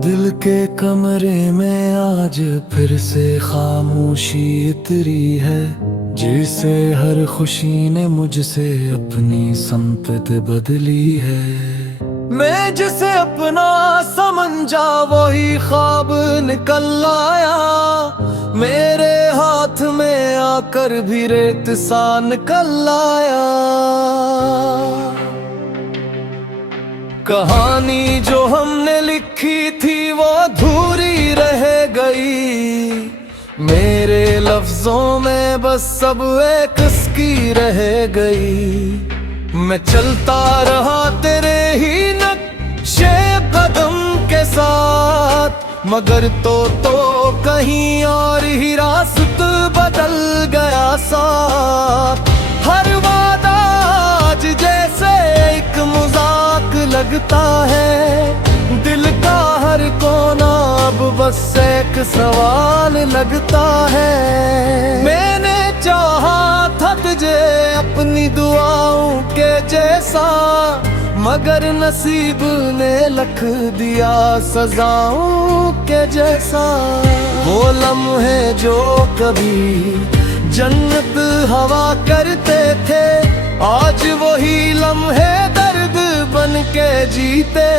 दिल के कमरे में आज फिर से खामोशी इतरी है, जिसे हर खुशी ने मुझसे अपनी संपत बदली है। मैं जिसे अपना समझा वही ख्वाब निकल आया, मेरे हाथ में आकर भी रेत सा निकल आया। कहानी जो हमने लिखी थी वो अधूरी रह गई, मेरे लफ्जों में बस सब एक उसकी रह गई। मैं चलता रहा तेरे ही नक्शे कदम के साथ, मगर तो कहीं और ही रास्ता बदल गया साथ। हर वादा आज जैसे एक मजाक लगता है, दिल का हर कोना अब बस एक सवाल लगता है। मैंने चाहा था तुझे अपनी दुआओं के जैसा, मगर नसीब ने लिख दिया सजाओं के जैसा। वो लम्हे जो कभी जन्नत हवा करते थे, आज वही लम्हे दर्द बन के जीते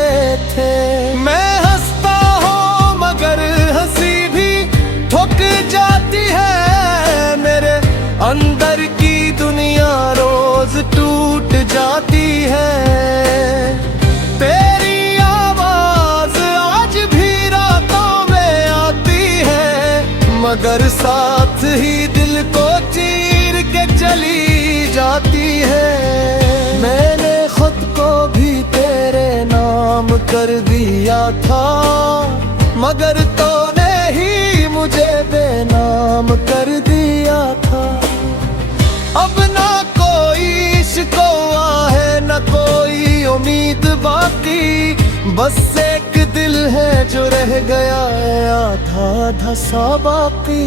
थे। मैं हंसता हूँ मगर हंसी भी ठुक जाती है, मेरे अंदर की दुनिया रोज टूट जाती है। तेरी आवाज आज भी रातों में आती है, मगर साथ ही दिल को चीर के चली जाती है। मैंने खुद को भी तेरे नाम कर दिया था, मगर तूने ही मुझे बेनाम कर दिया था। अब ना कोई शिकवा है न कोई उम्मीद बाकी, बस एक दिल है जो रह गया है आधा आधा सा बाकी।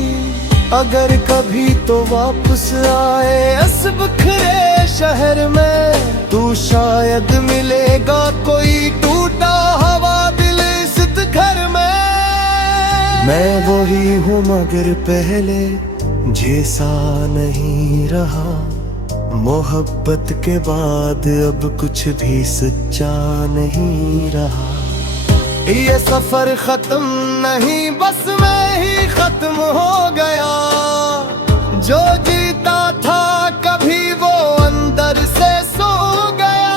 अगर कभी तो वापस आए इस बिखरे शहर में, तू शायद मिलेगा कोई टूटा हुआ दिल इस घर में। मैं वही हूँ मगर पहले जैसा नहीं रहा, मोहब्बत के बाद अब कुछ भी सच्चा नहीं रहा। ये सफर खत्म नहीं बस मैं ही खत्म हो गया, जो जीता था कभी वो अंदर से सो गया।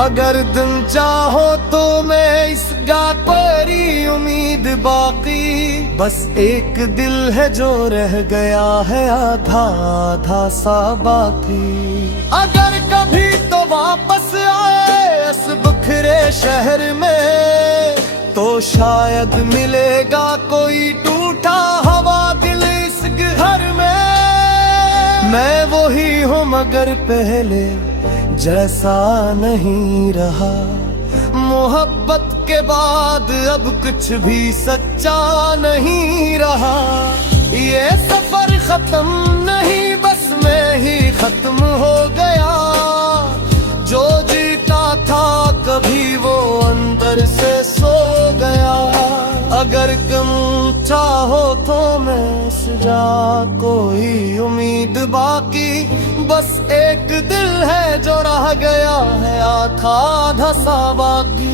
अगर तुम चाहो तो मैं इस गात पर ही उम्मीद बाकी, बस एक दिल है जो रह गया है आधा आधा सा बाकी। अगर कभी तो वापस आए इस बिखरे शहर में, तो शायद मिलेगा कोई टूटा हुआ दिल इस घर में। मैं वही हूँ मगर पहले जैसा नहीं रहा, मोहब्बत के बाद अब कुछ भी सच्चा नहीं रहा। ये सफर खत्म नहीं बस मैं ही खत्म हो गया, जो जीता था कभी वो अंदर से सो गया। अगर तुम चाहो तो मैं सजा कोई उम्मीद बाकी, बस एक दिल है जो रह गया है आधा आधा सा बाकी।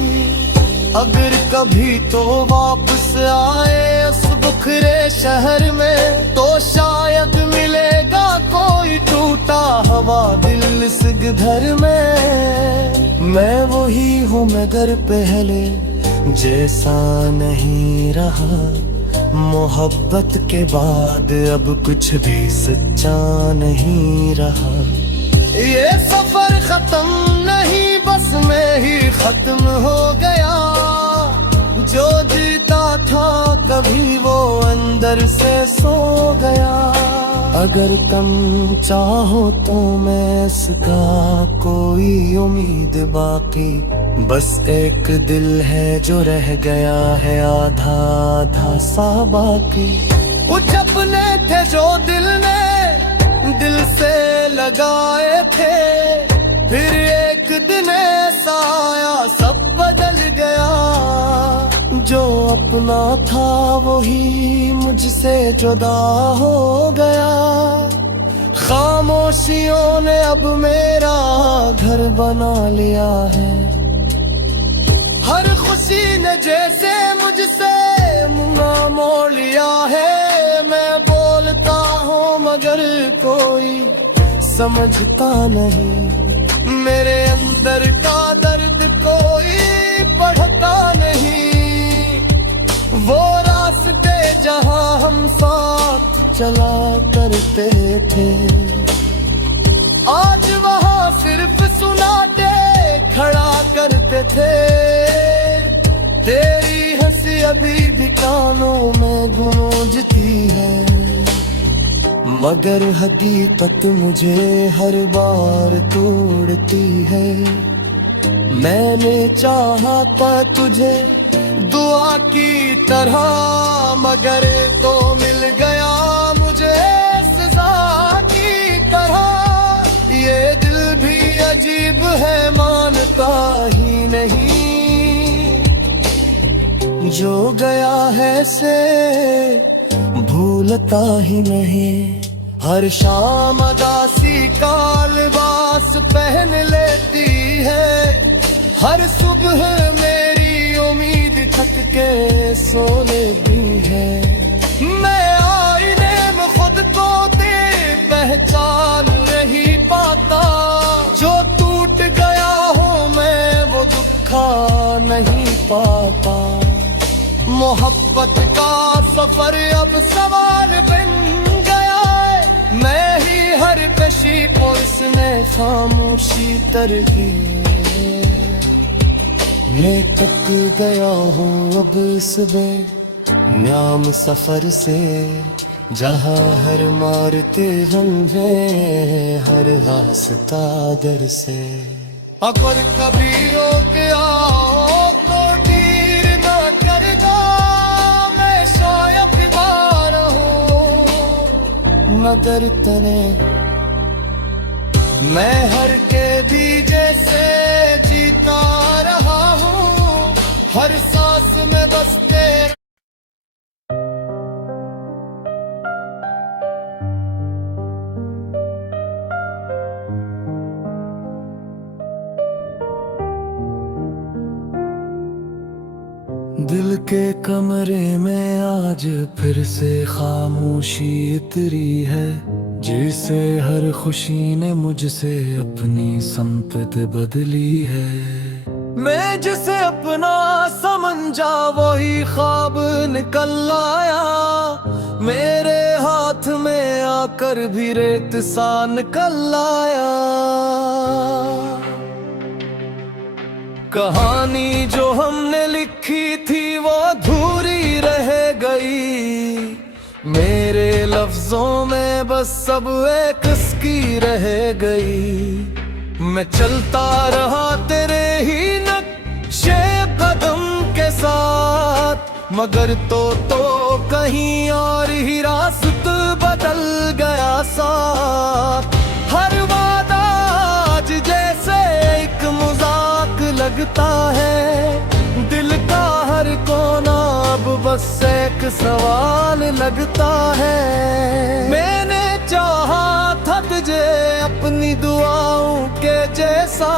अगर कभी तो वापस आए उस बिखरे शहर में, तो शायद मिलेगा कोई टूटा हुआ दिल इस घर में। मैं वही हूँ मगर पहले जैसा नहीं रहा, मोहब्बत के बाद अब कुछ भी सच्चा नहीं रहा। ये सफर खत्म नहीं बस मैं ही खत्म हो गया, जो जीता था कभी वो अंदर से सो गया। अगर तुम चाहो तो मैं इसका कोई उम्मीद बाकी, बस एक दिल है जो रह गया है आधा आधा सा बाकी। कुछ अपने थे जो दिल ने दिल से लगाए थे, फिर एक दिन ऐसा आया सब बदल गया। जो अपना था वही मुझसे जुदा हो गया। खामोशियों ने अब मेरा घर बना लिया है। हर खुशी ने जैसे मुझसे मुंह मोड़ लिया है। मैं बोलता हूँ मगर कोई समझता नहीं। मेरे अंदर का दर्द कोई पढ़ता नहीं। वो रास्ते जहाँ हम साथ चला करते थे, आज वहाँ सिर्फ सुनाते खड़ा करते थे। तेरी हंसी अभी भी कानों में गूंजती है, मगर हकीकत मुझे हर बार तोड़ती है। मैंने चाहा था तुझे दुआ की तरह, मगर तो मिल गया मुझे सजा की तरह। ये दिल भी अजीब है मानता ही नहीं। जो गया है से भूलता ही नहीं। हर शाम अदासी का लिबास पहन लेती है। हर सुबह मेरी उम्मीद थक के सो लेती है। मैं आईने में खुद को दे पहचान नहीं पाता। जो टूट गया हूँ मैं वो दुखा नहीं पाता। मोहब्बत का सफर अब सवाल बन गया है। मैं ही हर कशी को इसने खामोशी तरही। मैं थक गया हूँ अब इस बेनाम सफर से, जहाँ हर मारते लम्हे हर रास्ता दर से। अगर कभी रोक आओ तो तीर न करदा, मैं शायद बीमार हूँ मगर तने। मैं हर कैदी जैसे जीता रहा हूँ, हर सांस में बस तेरा। दिल के कमरे में आज फिर से खामोशी इतरी है, जिसे हर खुशी ने मुझसे अपनी संपत बदली है। मैं जिसे अपना समझा वही ख्वाब निकल आया। मेरे हाथ में आकर भी रेत सा निकल आया। कहानी जो हमने लिखी थी वो अधूरी रह गई। मेरे लफ्जों में बस सब एक उसकी रह गई। मैं चलता रहा तेरे ही नक्शे कदम के साथ, मगर तो कहीं और ही रास्ता बदल गया साथ। हर वादा आज जैसे एक मजाक लगता है। दिल का हर कोना अब बस एक सवाल लगता है। मैंने चाहा था तुझे अपनी दुआओं के जैसा,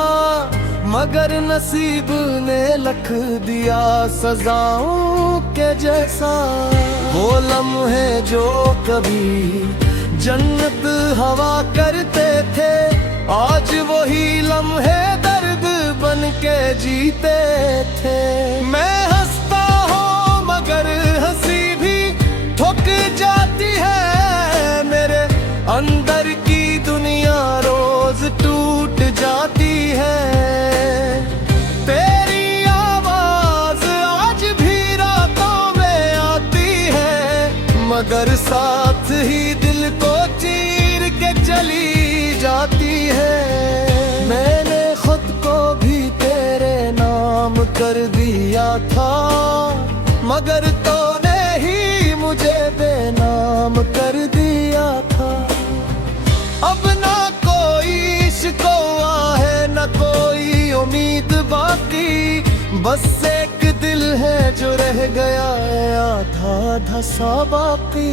मगर नसीब ने लख दिया सजाओं के जैसा। वो लम्हे जो कभी जन्नत हवा करते थे, आज वही लम्हे दर्द बन के जीते थे। मैं हंसता हूँ मगर हंसी भी ठुक जाती है। मेरे अंदर की दुनिया रोज टूट जाती है। तेरी आवाज आज भी रातों में आती है, मगर साथ ही दिल को चीर के चली जाती है। मैंने खुद को भी तेरे नाम कर दिया था, मगर तूने ही मुझे बेनाम कर दिया था। अब ना कोई शिकवा है न कोई उम्मीद बाकी, बस एक दिल है जो रह गया है आधा आधा सा बाकी।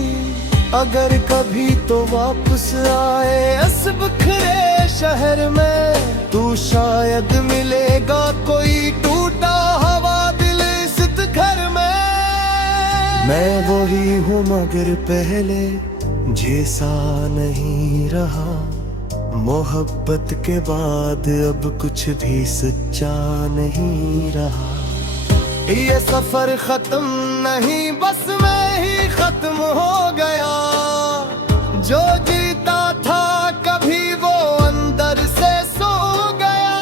अगर कभी तो वापस आए इस बिखरे शहर में, तू शायद मिलेगा कोई टूटा हुआ दिल इस घर में। मैं वही हूँ मगर पहले जैसा नहीं रहा, मोहब्बत के बाद अब कुछ भी सच्चा नहीं रहा। ये सफर खत्म नहीं बस मैं ही खत्म हो गया, जो जीता था कभी वो अंदर से सो गया।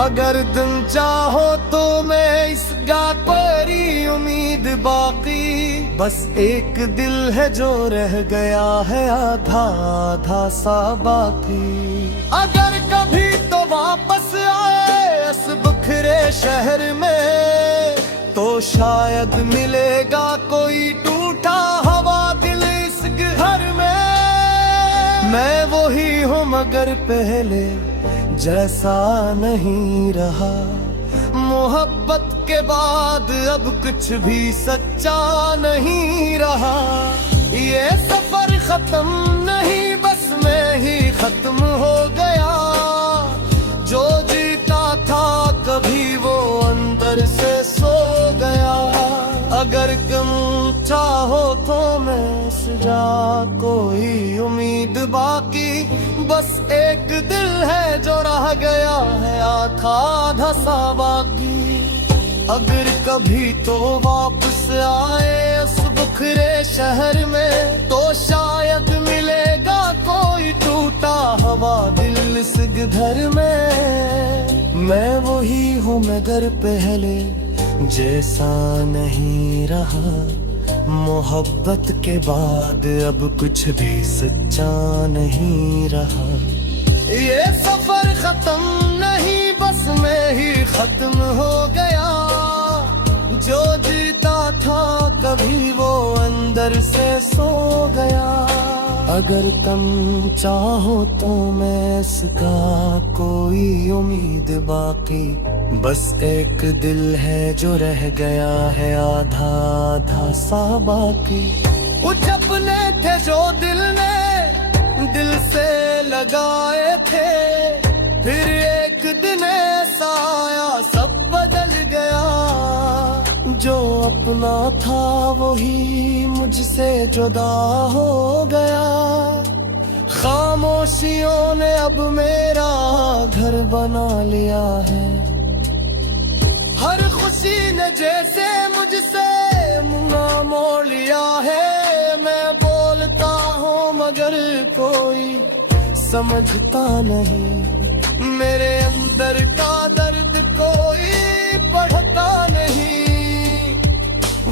अगर तुम चाहो तो मैं इस गात पर ही उम्मीद बाकी, बस एक दिल है जो रह गया है आधा आधा सा बाकी। अगर कभी तो वापस आए इस बिखरे शहर में, तो शायद मिलेगा कोई टूटा हुआ दिल इस घर में। मैं वही हूँ मगर पहले जैसा नहीं रहा, मोहब्बत के बाद अब कुछ भी सच्चा नहीं रहा। ये सफर खत्म नहीं बस मैं ही खत्म हो गया, जो जीता था कभी वो अंदर से सो गया। अगर तुम चाहो तो मैं सजा कोई उम्मीद बाकी, बस एक दिल है जो रह गया है आधा आधा सा बाकी। अगर कभी तो वापस आए उस बिखरे शहर में, तो शायद मिलेगा कोई टूटा हुआ दिल इस घर में। मैं वही हूँ मगर पहले जैसा नहीं रहा, मोहब्बत के बाद अब कुछ भी सच्चा नहीं रहा। ये सफर खत्म नहीं बस मैं ही खत्म हो गया, जो जीता था कभी वो अंदर से सो गया। अगर तुम चाहो तो मैं इसका कोई उम्मीद बाकी, बस एक दिल है जो रह गया है आधा आधा सा बाकी। कुछ अपने थे जो दिल ने दिल से लगाए थे, फिर एक दिन ऐसा आया सब बदल गया। जो अपना था वही मुझसे जुदा हो गया, खामोशियों ने अब मेरा घर बना लिया है। हर खुशी ने जैसे मुझसे मुँह मोड़ लिया है, मैं बोलता हूँ मगर कोई समझता नहीं। मेरे अंदर का दर्द कोई पढ़ता नहीं,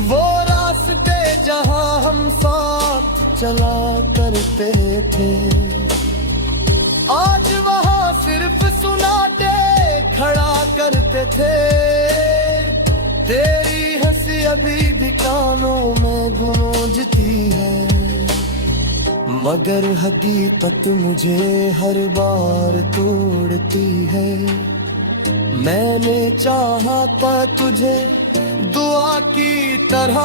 वो रास्ते जहाँ हम साथ चला करते थे, आज वहाँ सिर्फ सुनाते खड़ा करते थे। तेरी हंसी अभी भी कानों में गूंजती है, मगर हकीकत मुझे हर बार तोड़ती है। मैंने चाहा था तुझे दुआ की तरह,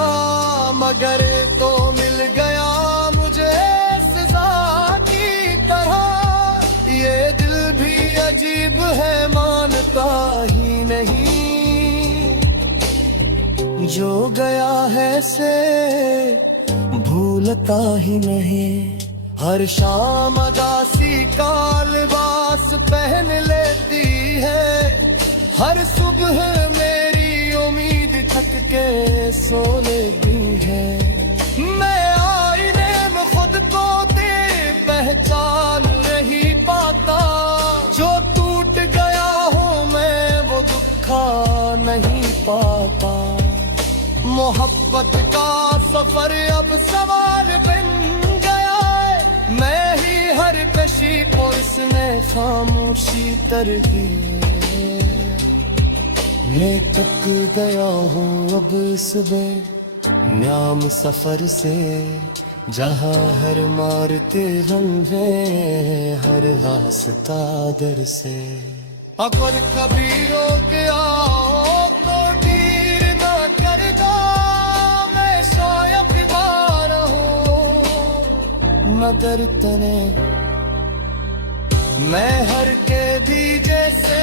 मगर तो मिल गया मुझे सजा की तरह। ये दिल भी अजीब है मानता ही नहीं, जो गया है से भूलता ही नहीं। हर शाम अदासी का लिबास पहन लेती है, हर सुबह मेरी उम्मीद थक के सो लेती है। मैं मोहब्बत का सफर अब सवाल बन गया है। मैं ही हर कशी को इसने खामोशी तरही। मैं तक गया हूँ अब सुबह न्याम सफर से, जहाँ हर मारते रंगे हर रास्ता दर से। अगर कभी रोक आओ तो तीर न करदा, मैं शायद बीमार हूँ मगर तने मैं हर कैदी जैसे